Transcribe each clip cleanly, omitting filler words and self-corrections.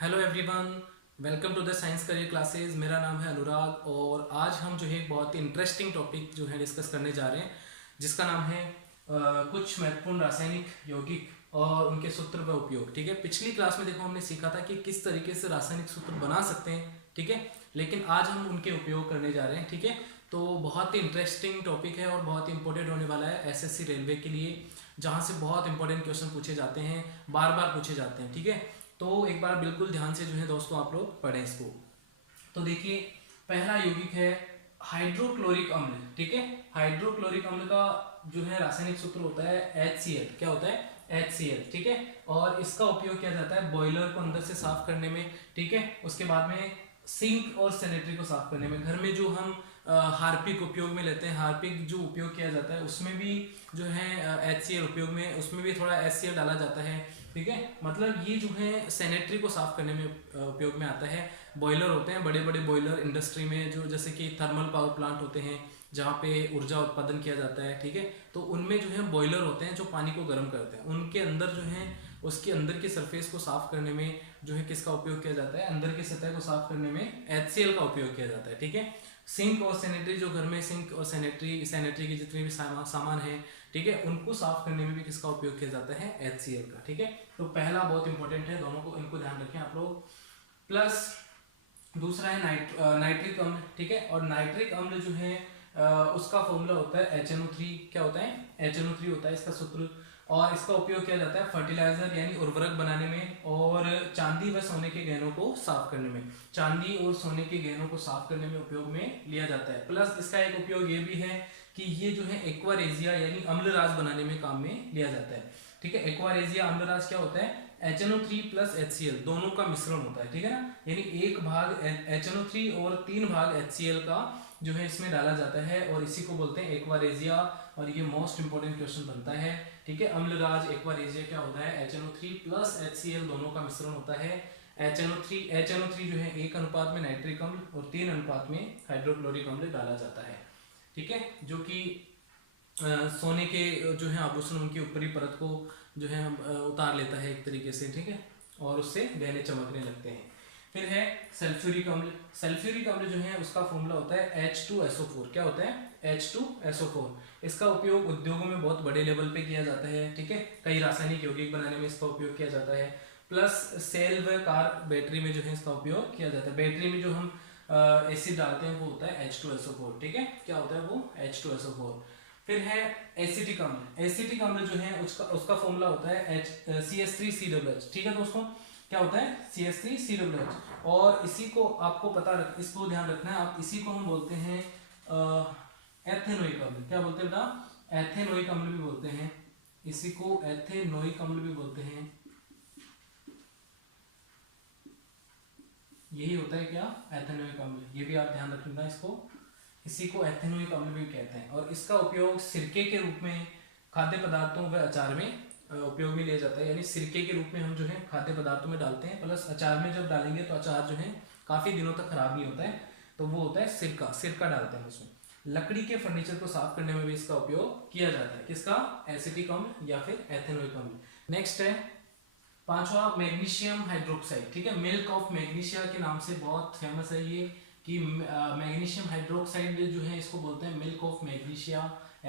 Hello everyone, welcome to the science career classes. मेरा नाम है अनुराग और आज हम जो है एक बहुत ही इंटरेस्टिंग टॉपिक जो है डिस्कस करने जा रहे हैं, जिसका नाम है कुछ महत्वपूर्ण रासायनिक यौगिक और उनके सूत्र व उपयोग। ठीक है, पिछली क्लास में देखो हमने सीखा था कि किस तरीके से रासायनिक सूत्र बना सकते हैं। ठीक है, लेकिन आज हम उनके उपयोग करने जा रहे हैं। ठीक है, तो बहुत ही इंटरेस्टिंग टॉपिक है और बहुत ही इंपॉर्टेंट होने वाला है एसएससी रेलवे के लिए, जहाँ से बहुत इंपॉर्टेंट क्वेश्चन पूछे जाते हैं, बार बार पूछे जाते हैं। ठीक है, तो एक बार बिल्कुल ध्यान से जो है दोस्तों आप लोग पढ़ें इसको। तो देखिए, पहला यौगिक है हाइड्रोक्लोरिक अम्ल। ठीक है, हाइड्रोक्लोरिक अम्ल का जो है रासायनिक सूत्र होता है HCl। क्या होता है? HCl। ठीक है, और इसका उपयोग किया जाता है बॉयलर को अंदर से साफ करने में। ठीक है, उसके बाद में सिंक और सैनिटरी को साफ करने में। घर में जो हम हार्पिक उपयोग में लेते हैं, हार्पिक जो उपयोग किया जाता है उसमें भी जो है HCl उपयोग में, उसमें भी थोड़ा HCl डाला जाता है। ठीक है, मतलब ये जो है सैनिटरी को साफ करने में उपयोग में आता है। बॉयलर होते हैं, बड़े बड़े बॉयलर इंडस्ट्री में, जो जैसे कि थर्मल पावर प्लांट होते हैं जहाँ पे ऊर्जा उत्पादन किया जाता है। ठीक है, तो उनमें जो है बॉयलर होते हैं जो पानी को गर्म करते हैं। उनके अंदर जो है उसके अंदर की सरफेस को साफ करने में जो है किसका उपयोग किया जाता है? अंदर की सतह को साफ करने में HCl का उपयोग किया जाता है। ठीक है, सिंक और सैनिटरी, जो घर में सिंक और सैनिटरी के जितने भी सामान है, ठीक है, उनको साफ करने में भी किसका उपयोग किया जाता है? HCl का। ठीक है, तो पहला बहुत इंपॉर्टेंट है, दोनों को इनको ध्यान रखें आप लोग। प्लस दूसरा है नाइट्रिक अम्ल। ठीक है, और नाइट्रिक अम्ल जो है उसका फॉर्मूला होता है HNO3। क्या होता है? HNO3 होता है इसका सूत्र। और इसका उपयोग किया जाता है फर्टिलाइजर यानी उर्वरक बनाने में और चांदी व सोने के गहनों को साफ करने में। चांदी और सोने के गहनों को साफ करने में उपयोग में लिया जाता है। प्लस इसका एक उपयोग ये भी है कि ये जो है एक्वारेजिया यानी अम्लराज बनाने में काम में लिया जाता है। ठीक है, एक्वारेजिया अम्लराज क्या होता है? HNO3 प्लस HCl दोनों का मिश्रण होता है। ठीक है ना, यानी एक भाग HNO3 और 3 भाग HCl का जो है इसमें डाला जाता है और इसी को बोलते हैं एक्वारेजिया। और ये मोस्ट इंपोर्टेंट क्वेश्चन बनता है। ठीक है, अम्लराज एक्वारेजिया क्या होता है? HNO3 प्लस HCl दोनों का मिश्रण होता है। HNO3 जो है 1 अनुपात में नाइट्रिक अम्ल और 3 अनुपात में हाइड्रोक्लोरिक अम्ल डाला जाता है। ठीक है, जो कि सोने के जो है आभूषण उनकी ऊपरी परत को जो है उतार लेता है एक तरीके से। ठीक है, और उससे गहने चमकने लगते हैं। फिर है सल्फ्यूरिक अम्ल। सल्फ्यूरिक अम्ल जो है उसका फॉर्मूला होता है H2SO4। क्या होता है? H2SO4। इसका उपयोग उद्योगों में बहुत बड़े लेवल पे किया जाता है। ठीक है, कई रासायनिक यौगिक बनाने में इसका उपयोग किया जाता है। प्लस सेल व कार बैटरी में जो है इसका उपयोग किया जाता है। बैटरी में जो हम एसिड डालते हैं वो होता है H2SO4। ठीक है, क्या होता है वो? H2SO4। फिर है एसिटिक अम्ल। एसिटिक अम्ल जो है उसका फॉर्मूला होता है CS3COOH। ठीक है दोस्तों, क्या होता है? CS3COOH। और इसी को आपको इसको ध्यान रखना है, आप इसी को हम बोलते हैं एथेनोइक अम्ल। क्या बोलते हैं बेटा? एथेनोइक अम्ल भी बोलते हैं, इसी को एथेनोइक अम्ल भी बोलते हैं। यही होता है क्या? एथेनोइक अम्ल। ये भी आप ध्यान रखना इसको, इसी को एथेनोइक अम्ल भी कहते हैं। और इसका उपयोग सिरके के रूप में खाद्य पदार्थों व अचार में उपयोग में लिया जाता है। यानी सिरके के रूप में हम जो है खाद्य पदार्थों में डालते हैं, प्लस अचार में जब डालेंगे तो अचार जो है काफी दिनों तक खराब नहीं होता है, तो वो होता है सिरका। सिरका डालते हैं उसमें। लकड़ी के फर्नीचर को साफ करने में भी इसका उपयोग किया जाता है। किसका? एसिटिक अम्ल या फिर एथेनोइक अम्ल। नेक्स्ट है पांचवा मैग्नीशियम हाइड्रोक्साइड। ठीक है, मिल्क ऑफ मैग्नीशिया के नाम से बहुत फेमस है ये, कि मैग्नीशियम हाइड्रोक्साइड जो है इसको बोलते हैं मिल्क ऑफ मैग्नीशिया,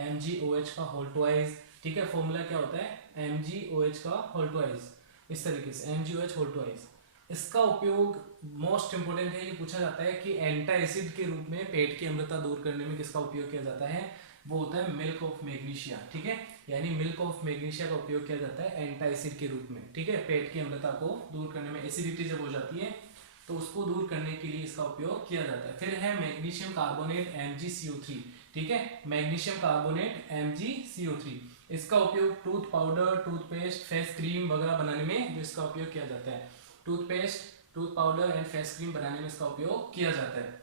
MgOH का होल ट्वाइस। ठीक है, फॉर्मूला क्या होता है? MgOH का होल ट्वाइस, इस तरीके से MgOH होल ट्वाइस। इसका उपयोग मोस्ट इंपोर्टेंट है, ये पूछा जाता है कि एंटा एसिड के रूप में पेट की अम्लता दूर करने में किसका उपयोग किया जाता है? वो होता है मिल्क ऑफ मैग्नीशिया। ठीक है, यानी मिल्क ऑफ मैग्नीशिया का उपयोग किया जाता है एंटा एसिड के रूप में। ठीक है, पेट की अम्लता को दूर करने में, एसिडिटी जब हो जाती है तो उसको दूर करने के लिए इसका उपयोग किया जाता है। फिर है मैग्नीशियम कार्बोनेट MgCO3। ठीक है, मैग्नीशियम कार्बोनेट MgCO3, इसका उपयोग tooth powder, toothpaste, face cream वगैरह बनाने में जो इसका उपयोग किया जाता है। Toothpaste, tooth powder and face cream बनाने में इसका उपयोग किया जाता है।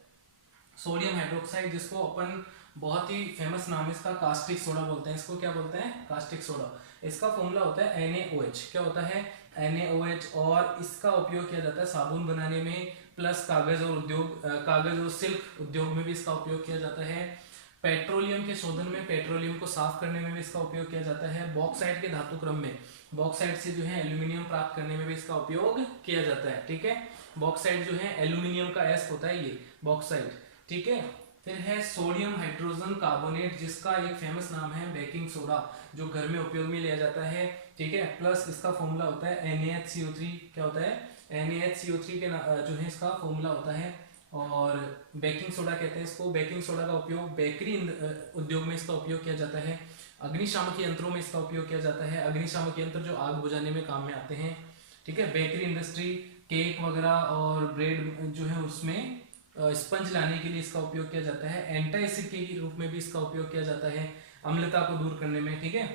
सोडियम हाइड्रोक्साइड, जिसको अपन बहुत ही फेमस नाम है इसका, कास्टिक सोडा बोलते हैं। इसको क्या बोलते हैं? Caustic soda. इसका फॉर्मूला होता है NaOH। क्या होता है? NaOH। और इसका उपयोग किया जाता है साबुन बनाने में, प्लस कागज और सिल्क उद्योग में भी इसका उपयोग किया जाता है। पेट्रोलियम के शोधन में, पेट्रोलियम को साफ करने में भी इसका उपयोग किया जाता है। बॉक्साइट के धातु क्रम में बॉक्साइट से जो है एल्यूमिनियम प्राप्त करने में भी इसका उपयोग किया जाता है। ठीक है, बॉक्साइट जो है एल्यूमिनियम का एस होता है ये बॉक्साइट। ठीक है, फिर है सोडियम हाइड्रोजन कार्बोनेट, जिसका एक फेमस नाम है बेकिंग सोडा, जो घर में उपयोग में लिया जाता है। ठीक है, प्लस इसका फॉर्मूला होता है NaHCO3। क्या होता है? NaHCO3 के जो है इसका फॉर्मूला होता है। और बेकिंग सोडा कहते हैं इसको। बेकिंग सोडा का उपयोग बेकरी उद्योग में इसका उपयोग किया जाता है। अग्निशामक यंत्रों में इसका उपयोग किया जाता है। अग्निशामक यंत्र जो आग बुझाने में काम में आते हैं। ठीक है, बेकरी इंडस्ट्री, केक वगैरह और ब्रेड जो है उसमें स्पंज लाने के लिए इसका उपयोग किया जाता है। एंटी एसिड के रूप में भी इसका उपयोग किया जाता है, अम्लता को दूर करने में। ठीक है,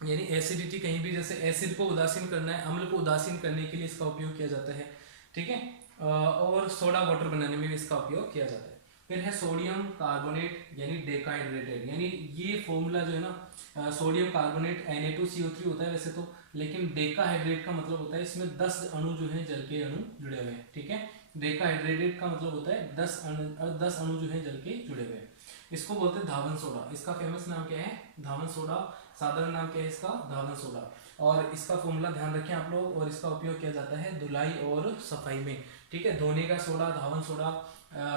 यानी एसिडिटी कहीं भी, जैसे एसिड को उदासीन करना है, अम्ल को उदासीन करने के लिए इसका उपयोग किया जाता है। ठीक है, और सोडा वाटर बनाने में भी इसका उपयोग किया जाता है। फिर है सोडियम कार्बोनेट यानी डेकाहाइड्रेटेड, यानी ये फॉर्मूला जो है ना, सोडियम कार्बोनेट Na2CO3 होता है वैसे तो, लेकिन डेकाहाइड्रेट का मतलब होता है इसमें 10 अणु जो है जल के अणु जुड़े हुए हैं। ठीक है, डेकाहाइड्रेटेड का मतलब होता है 10 अणु जो है जल के जुड़े हुए हैं। इसको बोलते हैं धावन सोडा। इसका फेमस नाम क्या है? धावन सोडा। साधारण नाम क्या है इसका? धावन सोडा। और इसका फॉर्मूला ध्यान रखें आप लोग, और इसका उपयोग किया जाता है धुलाई और सफाई में। ठीक है, धोने का सोडा धावन सोडा।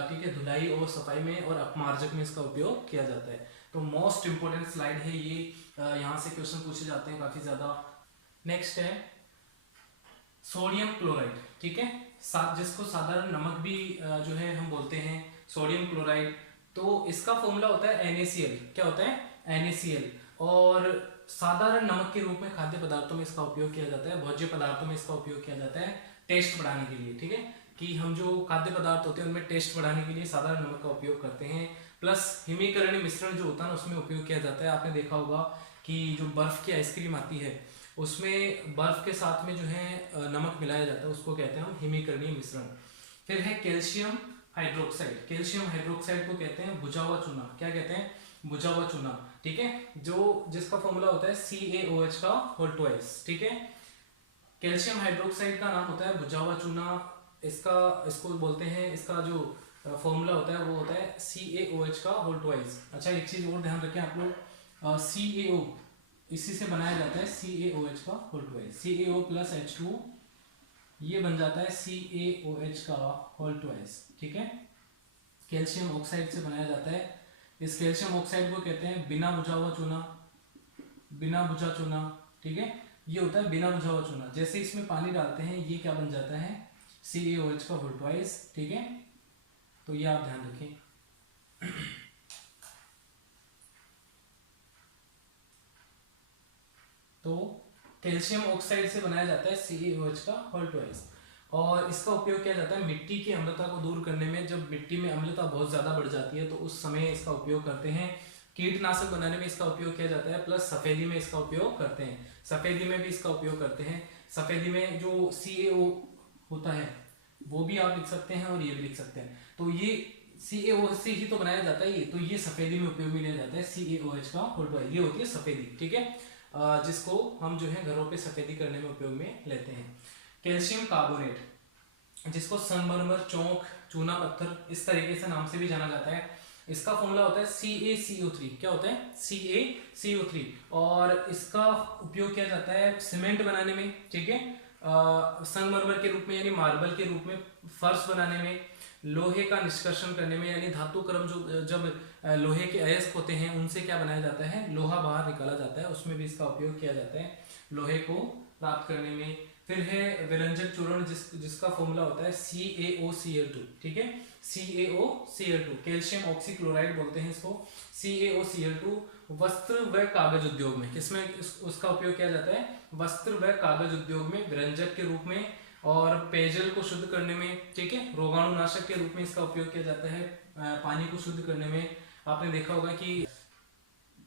ठीक है, धुलाई और सफाई में और अपमार्जक में इसका उपयोग किया जाता है। तो मोस्ट इंपोर्टेंट स्लाइड है ये, यहाँ से क्वेश्चन पूछे जाते हैं काफी ज्यादा। नेक्स्ट है सोडियम क्लोराइड। ठीक है, जिसको साधारण नमक भी जो है हम बोलते हैं, सोडियम क्लोराइड। तो इसका फॉर्मूला होता है NaCl। क्या होता है? NaCl। और साधारण नमक के रूप में खाद्य पदार्थों में इसका उपयोग किया जाता है, भोज्य पदार्थों में इसका उपयोग किया जाता है टेस्ट बढ़ाने के लिए। ठीक है, कि हम जो खाद्य पदार्थ होते हैं उनमें टेस्ट बढ़ाने के लिए साधारण नमक का उपयोग करते हैं। प्लस हिमीकरणीय मिश्रण जो होता है उसमें उपयोग किया जाता है। आपने देखा होगा कि जो बर्फ की आइसक्रीम आती है उसमें बर्फ के साथ में जो है नमक मिलाया जाता है, उसको कहते हैं हम हिमीकरणीय मिश्रण। फिर है कैल्शियम हाइड्रोक्साइड। कैल्शियम हाइड्रोक्साइड को कहते हैं बुझा हुआ चूना। क्या कहते हैं? बुझा हुआ चूना। ठीक है, जिसका फॉर्मूला होता है CaOH का होल ट्वाइस। ठीक है, कैल्शियम हाइड्रोक्साइड का नाम होता है बुझा हुआ चूना। इसको बोलते हैं, इसका जो फॉर्मूला होता है वो होता है CaOH का होल ट्वाइस। अच्छा, एक चीज और ध्यान रखें आप लोग, CaO इसी से बनाया जाता है CaOH का whole twice. CaO plus H2 ये बन जाता है CaOH का होल ट्वाइस। ठीक है, कैल्शियम ऑक्साइड से बनाया जाता है। इस कैल्शियम ऑक्साइड को कहते हैं बिना बुझा हुआ चूना, बिना बुझा चूना। ठीक है, ये होता है बिना बुझा हुआ चूना। जैसे इसमें पानी डालते हैं ये क्या बन जाता है? CaOH का होल ट्वाइस। ठीक है, तो ये आप ध्यान रखें। तो कैल्शियम ऑक्साइड से बनाया जाता है CaOH का होल ट्वाइस। और इसका उपयोग किया जाता है मिट्टी की अम्लता को दूर करने में। जब मिट्टी में अम्लता बहुत ज्यादा बढ़ जाती है तो उस समय इसका उपयोग करते हैं। कीटनाशक बनाने में इसका उपयोग किया जाता है, प्लस सफेदी में इसका उपयोग करते हैं। सफेदी में भी इसका उपयोग करते हैं। सफेदी में जो CaO होता है वो भी आप लिख सकते हैं और ये भी लिख सकते हैं। तो ये CaO से ही तो बनाया जाता है ये, तो ये सफेदी में उपयोग में लिया जाता है CaOH का होल ट्वाइस। ये होती है सफेदी। ठीक है, जिसको हम जो है घरों पे सफेदी करने में उपयोग में लेते हैं। कैल्शियम कार्बोनेट, जिसको संगमरमर, चौक, चूना पत्थर इस तरीके से नाम से भी जाना जाता है। इसका फॉर्मूला होता है CaCO3। क्या होता है? CaCO3। और इसका उपयोग किया जाता है सीमेंट बनाने में। ठीक है, संगमरमर के रूप में यानी मार्बल के रूप में, फर्श बनाने में, लोहे का निष्कर्षण करने में, यानी धातु क्रम जो जब लोहे के अयस्क होते हैं उनसे क्या बनाया जाता है? लोहा बाहर निकाला जाता है, उसमें भी इसका उपयोग किया जाता है लोहे को प्राप्त करने में। फिर है विरंजक चूर्ण, जिसका फॉर्मूला होता है CaOCl2। ठीक है, CaOCl2, कैल्शियम ऑक्सीक्लोराइड बोलते हैं इसको। CaOCl2 वस्त्र व कागज उद्योग में, किसमें उसका उपयोग किया जाता है? वस्त्र व कागज उद्योग में विरंजक के रूप में, और पेयजल को शुद्ध करने में। ठीक है, रोगाणुनाशक के रूप में इसका उपयोग किया जाता है पानी को शुद्ध करने में। आपने देखा होगा कि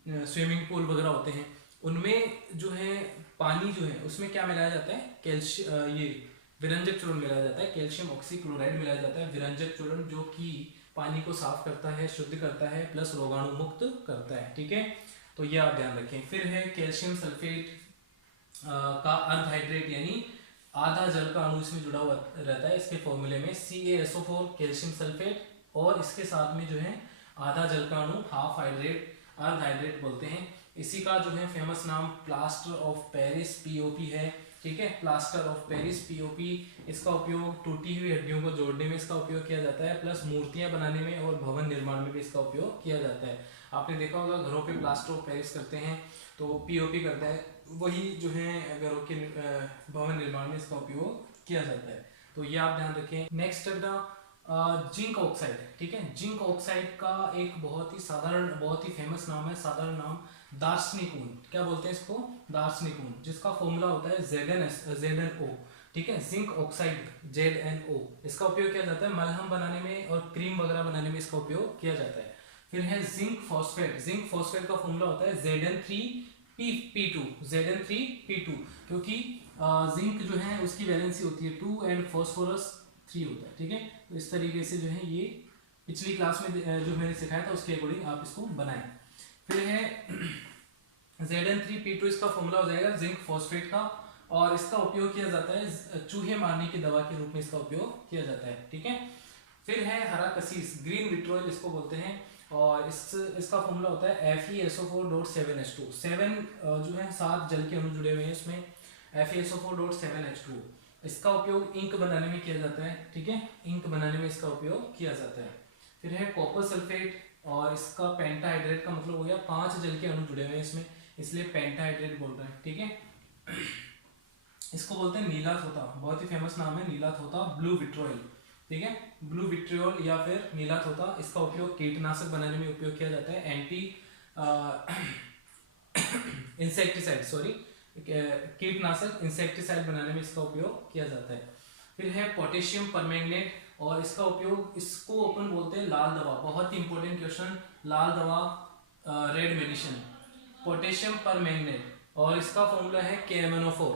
स्विमिंग पूल वगैरह होते हैं उनमें जो है पानी जो है उसमें क्या मिलाया जाता है? ये विरंजक चूर्ण मिलाया जाता है, कैल्शियम ऑक्सीक्लोराइड मिलाया जाता है। विरंजक चूर्ण जो कि पानी को साफ करता है, शुद्ध करता है, प्लस रोगाणु मुक्त करता है। ठीक है, तो ये आप ध्यान रखें। फिर है कैल्शियम सल्फेट का अर्धहाइड्रेट, यानी आधा जल का अणु इसमें जुड़ा हुआ रहता है। इसके फॉर्मूले में CaSO4 कैल्शियम सल्फेट, और इसके साथ में जो है आधा जल का अणु हाफ हाइड्रेट, अर्धहाइड्रेट बोलते हैं। इसी का जो है फेमस नाम प्लास्टर ऑफ पेरिस पीओपी है, ठीक है, प्लास्टर ऑफ पेरिस पीओपी। इसका उपयोग टूटी हुई हड्डियों को जोड़ने में इसका उपयोग किया जाता है, प्लस मूर्तियां बनाने में और भवन निर्माण में भी इसका उपयोग किया जाता है। आपने देखा होगा घरों पे प्लास्टर ऑफ पेरिस करते हैं तो पीओपी करता है, वही जो है घरों के भवन निर्माण में इसका उपयोग किया जाता है। तो ये आप ध्यान रखें। नेक्स्ट जिंक ऑक्साइड, ठीक है। जिंक ऑक्साइड का एक बहुत ही साधारण, बहुत ही फेमस नाम है, साधारण नाम दार्शनिक ऊन। क्या बोलते हैं इसको? दार्शनिक ऊन, जिसका फॉर्मूला होता है ZnO, ठीक है, जिंक ऑक्साइड ZnO। इसका उपयोग किया जाता है मलहम बनाने में और क्रीम वगैरह बनाने में इसका उपयोग किया जाता है। फिर है जिंक फॉस्फेट। जिंक फॉस्फेट का फॉर्मूला होता है Zn3P2, Zn3P2, क्योंकि जिंक जो है उसकी वैलेंसी होती है 2 एंड फॉस्फोरस 3 होता है, ठीक है। तो इस तरीके से जो है ये पिछली क्लास में जो मैंने सिखाया था उसके अकॉर्डिंग आप इसको बनाएं। फिर है Zn3P2, इसका फॉर्मूला हो जाएगा जिंक फॉस्फेट का, और इसका उपयोग किया जाता है चूहे मारने की दवा के रूप में इसका उपयोग किया जाता है, ठीक है। फिर है हरा कसीस, ग्रीन विट्रोल इसको बोलते हैं, और इसका फॉर्मूला होता है FeSO4.7H2। 7 जो है 7 जल के अणु जुड़े हुए हैं इसमें, FeSO4.7H2। इसका उपयोग इंक बनाने में किया जाता है, ठीक है, इंक बनाने में इसका उपयोग किया जाता है। फिर है कॉपर सल्फेट, और इसका पेंटाहाइड्रेट का मतलब हो गया 5 जल के अणु जुड़े हुए हैं इसमें, इसलिए पेंटाहाइड्रेट बोल रहे हैं, ठीक है। इसको बोलते हैं नीला थोथा, बहुत ही फेमस नाम है नीला थोथा, ब्लू विट्रोल, ठीक है, ब्लू विट्रियोल या फिर नीला थोथा। इसका उपयोग कीटनाशक बनाने में उपयोग किया जाता है, इंसेक्टिसाइड, सॉरी, कीटनाशक इंसेक्टिसाइड बनाने में इसका उपयोग किया जाता है। फिर है पोटेशियम परमैंगनेट, और इसका उपयोग, इसको अपन बोलते हैं लाल दवा, बहुत ही इंपॉर्टेंट क्वेश्चन, लाल दवा, रेड मेडिसिन, पोटेशियम परमैंगनेट, और इसका फॉर्मूला है KMnO4,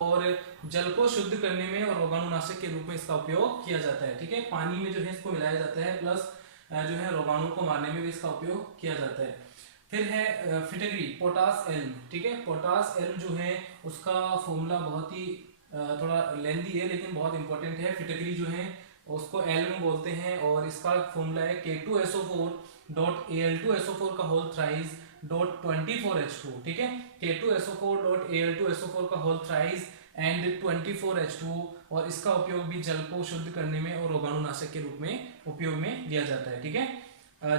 और जल को शुद्ध करने में और रोगाणुनाशक के रूप में इसका उपयोग किया जाता है, ठीक है। पानी में जो है इसको मिलाया जाता है, प्लस जो है रोगाणु को मारने में भी इसका उपयोग किया जाता है। फिर है फिटकरी, पोटास एल्म, ठीक है, पोटास एल्म जो है उसका फॉर्मूला बहुत ही थोड़ा लेंदी है लेकिन बहुत इंपॉर्टेंट है। फिटकरी जो है उसको एल्म बोलते हैं, और इसका फॉर्मूला है K2SO4.Al2SO4 का होल थ्राइज .24H2, ठीक है, K2SO4.Al2SO4 का होल थ्राइज एंड 24H2, और इसका उपयोग भी जल को शुद्ध करने में और रोगाणुनाशक के रूप में उपयोग में लिया जाता है, ठीक है।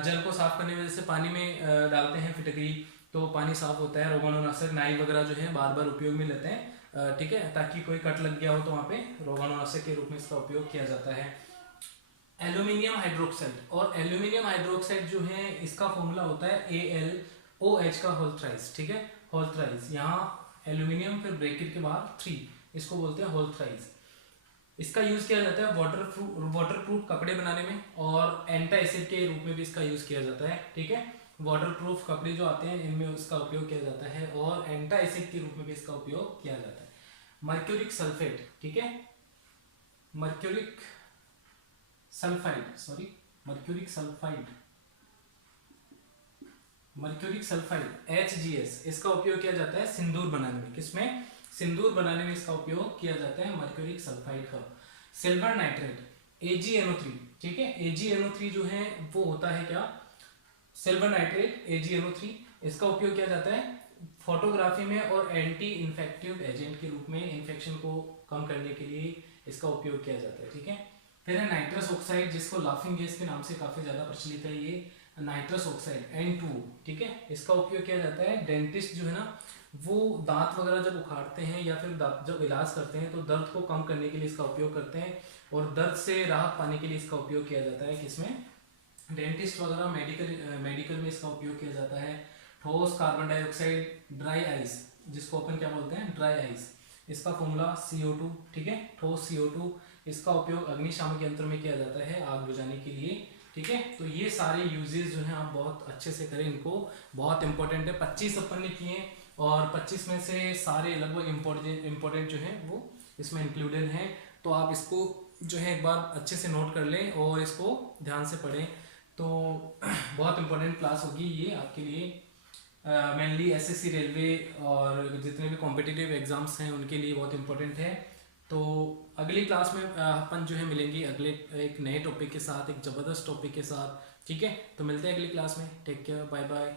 जल को साफ करने में जैसे पानी में डालते हैं फिटकरी तो पानी साफ होता है, रोगाणुनाशक नाई वगैरह जो है बार बार उपयोग में लेते हैं, ठीक है, ताकि कोई कट लग गया हो तो वहाँ पे रोगाणुनाशक के रूप में इसका उपयोग किया जाता है। एल्यूमिनियम हाइड्रोक्साइड, और एल्यूमिनियम हाइड्रोक्साइड जो है इसका फॉर्मूला होता है AlOH का होल थ्राइस, ठीक है, होल थ्राइस, यहाँ एल्यूमिनियम फिर ब्रैकेट के बाद 3, इसको बोलते हैं होल थ्राइस। इसका यूज किया जाता है वाटरप्रूफ कपड़े बनाने में, और एंटा एसिड के रूप में भी इसका यूज किया जाता है, ठीक है। वाटरप्रूफ कपड़े जो आते हैं इनमें उसका उपयोग किया जाता है, और एंटा एसिड के रूप में भी इसका उपयोग किया जाता है। मर्क्यूरिक सल्फेट, ठीक है, mercuric sulphide, sorry, mercuric sulphide, mercuric sulphide HGS, इसका उपयोग किया जाता है सिंदूर बनाने में, किसमें? सिंदूर बनाने में इसका उपयोग किया जाता है मर्क्यूरिक सल्फाइड का। सिल्वर नाइट्रेट AgNO3, ठीक है, AgNO3 जो है वो होता है क्या? सिल्वर नाइट्रेट AgNO3, इसका उपयोग किया जाता है फोटोग्राफी में और एंटी इन्फेक्टिव एजेंट के रूप में, इन्फेक्शन को कम करने के लिए इसका उपयोग किया जाता है, ठीक है। फिर है नाइट्रस ऑक्साइड, जिसको लाफिंग गैस के नाम से काफी ज्यादा प्रचलित है ये नाइट्रस ऑक्साइड N2, ठीक है, इसका उपयोग किया जाता है डेंटिस्ट जो है ना वो दांत वगैरह जब उखाड़ते हैं या फिर जब इलाज करते हैं तो दर्द को कम करने के लिए इसका उपयोग करते हैं, और दर्द से राहत पाने के लिए इसका उपयोग किया जाता है, किसमें? डेंटिस्ट वगैरह, मेडिकल में इसका उपयोग किया जाता है। ठोस कार्बन डाइऑक्साइड ड्राई आइस, जिसको अपन क्या बोलते हैं? ड्राई आइस, इसका फॉर्मूला CO2, ठीक है, ठोस CO2, इसका उपयोग अग्निशामक यंत्र में किया जाता है आग बुझाने के लिए, ठीक है। तो ये सारे यूजेस जो हैं आप बहुत अच्छे से करें, इनको बहुत इंपॉर्टेंट है। 25 अपन ने किए और 25 में से सारे लगभग इम्पोर्टेंट जो हैं वो इसमें इंक्लूडेड हैं, तो आप इसको जो है एक बार अच्छे से नोट कर लें और इसको ध्यान से पढ़ें, तो बहुत इंपॉर्टेंट क्लास होगी ये आपके लिए। मेनली SSC रेलवे और जितने भी कॉम्पिटिटिव एग्जाम्स हैं उनके लिए बहुत इंपॉर्टेंट है। तो अगली क्लास में अपन जो है मिलेंगे अगले एक नए टॉपिक के साथ, एक ज़बरदस्त टॉपिक के साथ, ठीक है। तो मिलते हैं अगली क्लास में, टेक केयर, बाय बाय।